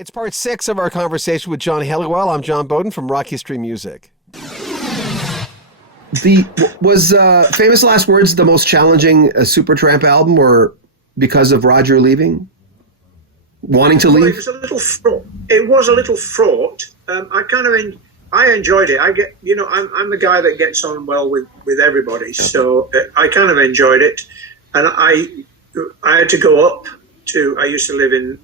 It's part 6 of our conversation with John Helliwell. I'm John Beaudin from Rock History Music. Was Famous Last Words the most challenging Supertramp album, or because of Roger leaving? Wanting to leave? It was a little fraught. I enjoyed it. I'm the guy that gets on well with everybody, so I kind of enjoyed it. And I had to go up to. I used to live in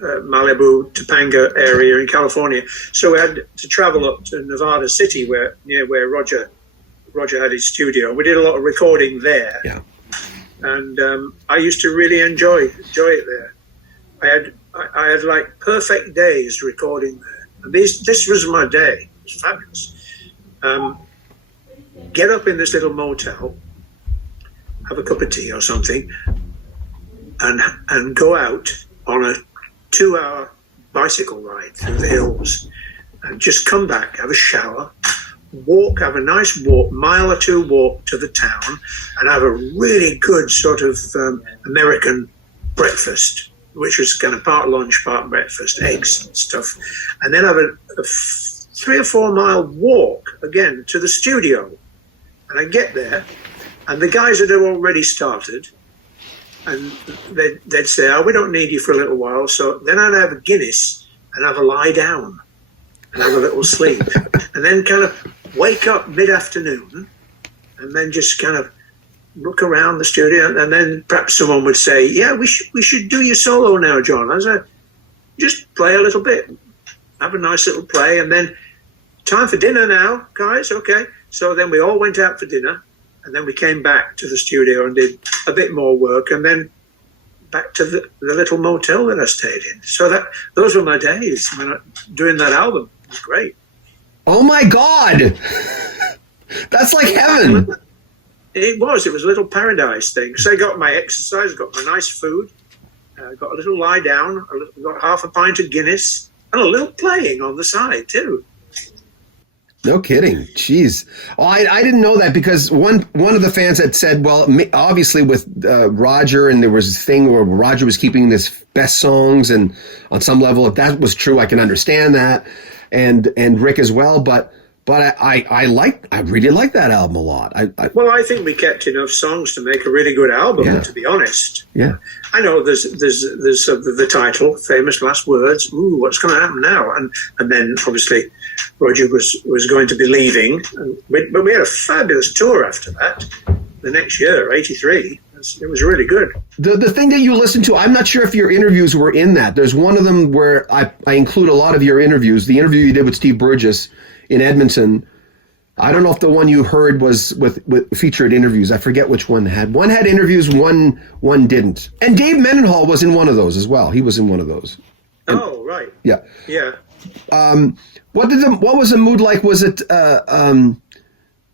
Malibu, Topanga area in California, so we had to travel up to Nevada City, where Roger had his studio. We did a lot of recording there, and I used to really enjoy it there. I had like perfect days recording there, and this was my day. It was fabulous. Get up in this little motel, have a cup of tea or something, and go out on a 2-hour bicycle ride through the hills, and just come back, have a shower, have a nice walk, mile or two walk to the town, and have a really good sort of American breakfast, which was kind of part lunch, part breakfast, eggs and stuff, and then have a 3 or 4 mile walk again to the studio. And I get there, and the guys had already started, and they'd say, "Oh, we don't need you for a little while." So then I'd have a Guinness and have a lie down and have a little sleep, and then kind of wake up mid-afternoon, and then just kind of look around the studio, and then perhaps someone would say, "Yeah, we should do your solo now, John." I said, "Just play a little bit, have a nice little play, and then time for dinner now, guys." Okay, so then we all went out for dinner. And then we came back to the studio and did a bit more work, and then back to the little motel that I stayed in. So those were my days doing that album. It was great. Oh my God! That's like heaven. It was a little paradise thing. So I got my exercise, got my nice food, got a little lie down, got half a pint of Guinness, and a little playing on the side too. No kidding. Jeez. Oh, I didn't know that, because one of the fans had said, well, obviously with Roger, and there was a thing where Roger was keeping his best songs, and on some level, if that was true, I can understand that, and Rick as well. But I really like that album a lot. Well, I think we kept enough songs to make a really good album, to be honest. Yeah. I know there's the title, Famous Last Words. Ooh, what's going to happen now? And then obviously Roger was going to be leaving, but we had a fabulous tour after that. The next year, '83, it was really good. The thing that you listened to, I'm not sure if your interviews were in that. There's one of them where I include a lot of your interviews. The interview you did with Steve Burgess in Edmonton. I don't know if the one you heard was with featured interviews. I forget which one had. One had interviews, one didn't. And Dave Mendenhall was in one of those as well. He was in one of those. Oh, right. Yeah. Yeah. What was the mood like? Was it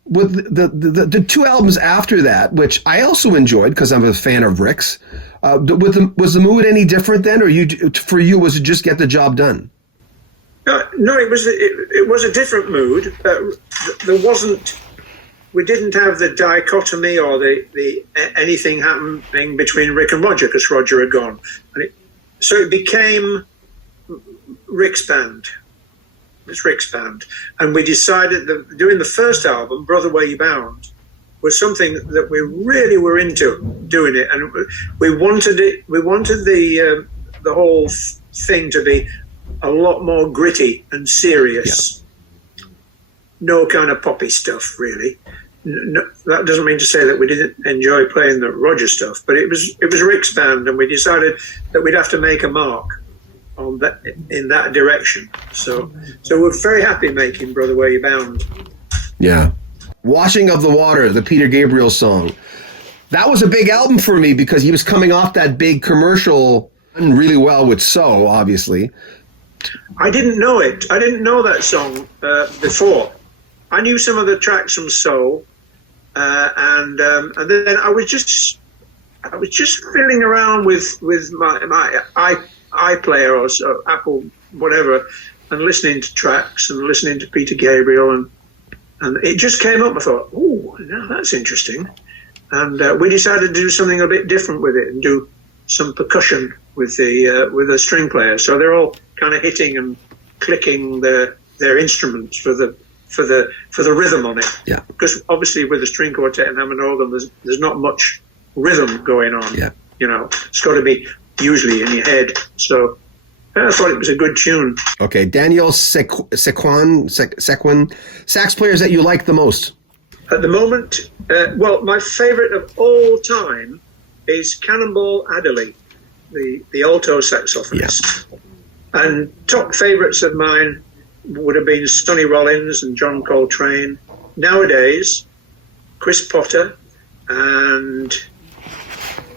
with the 2 albums after that, which I also enjoyed because I'm a fan of Rick's? Was the mood any different then, or for you was it just get the job done? No, it was a different mood. There wasn't. We didn't have the dichotomy or the anything happening between Rick and Roger, because Roger had gone, so it became Rick's band. It's Rick's band, and we decided that doing the first album, Brother Where You Bound, was something that we really were into doing it, and we wanted it. We wanted the whole thing to be a lot more gritty and serious. Yeah. No kind of poppy stuff, really. No, that doesn't mean to say that we didn't enjoy playing the Roger stuff, but it was Rick's band, and we decided that we'd have to make a mark on that in that direction. So we're very happy making Brother Where You Bound. Yeah. Washing of the Water, the Peter Gabriel song. That was a big album for me because he was coming off that big commercial, done really well with So, obviously. I didn't know it. I didn't know that song before. I knew some of the tracks from So, and then I was just fiddling around with my iPlayer or so, Apple whatever, and listening to tracks and listening to Peter Gabriel, and it just came up. I thought, oh, now that's interesting, and we decided to do something a bit different with it and do some percussion with the string player. So they're all kind of hitting and clicking their instruments for the rhythm on it. Yeah. Because obviously with a string quartet and Hammond organ, there's not much rhythm going on. Yeah. You know, it's got to be usually in your head. So I thought it was a good tune. Okay, Daniel Sequin, sax players that you like the most? At the moment, well, my favourite of all time is Cannonball Adderley, the alto saxophonist. Yeah. And top favourites of mine would have been Sonny Rollins and John Coltrane. Nowadays, Chris Potter and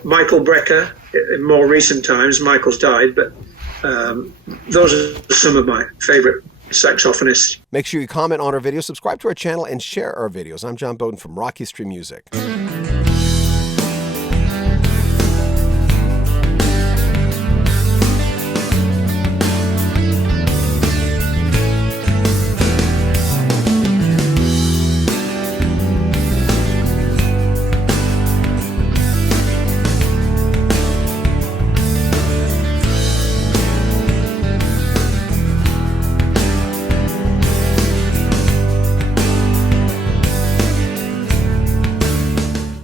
Michael Brecker. In more recent times, Michael's died, but those are some of my favourite saxophonists. Make sure you comment on our video, subscribe to our channel, and share our videos. I'm John Beaudin from Rock History Music.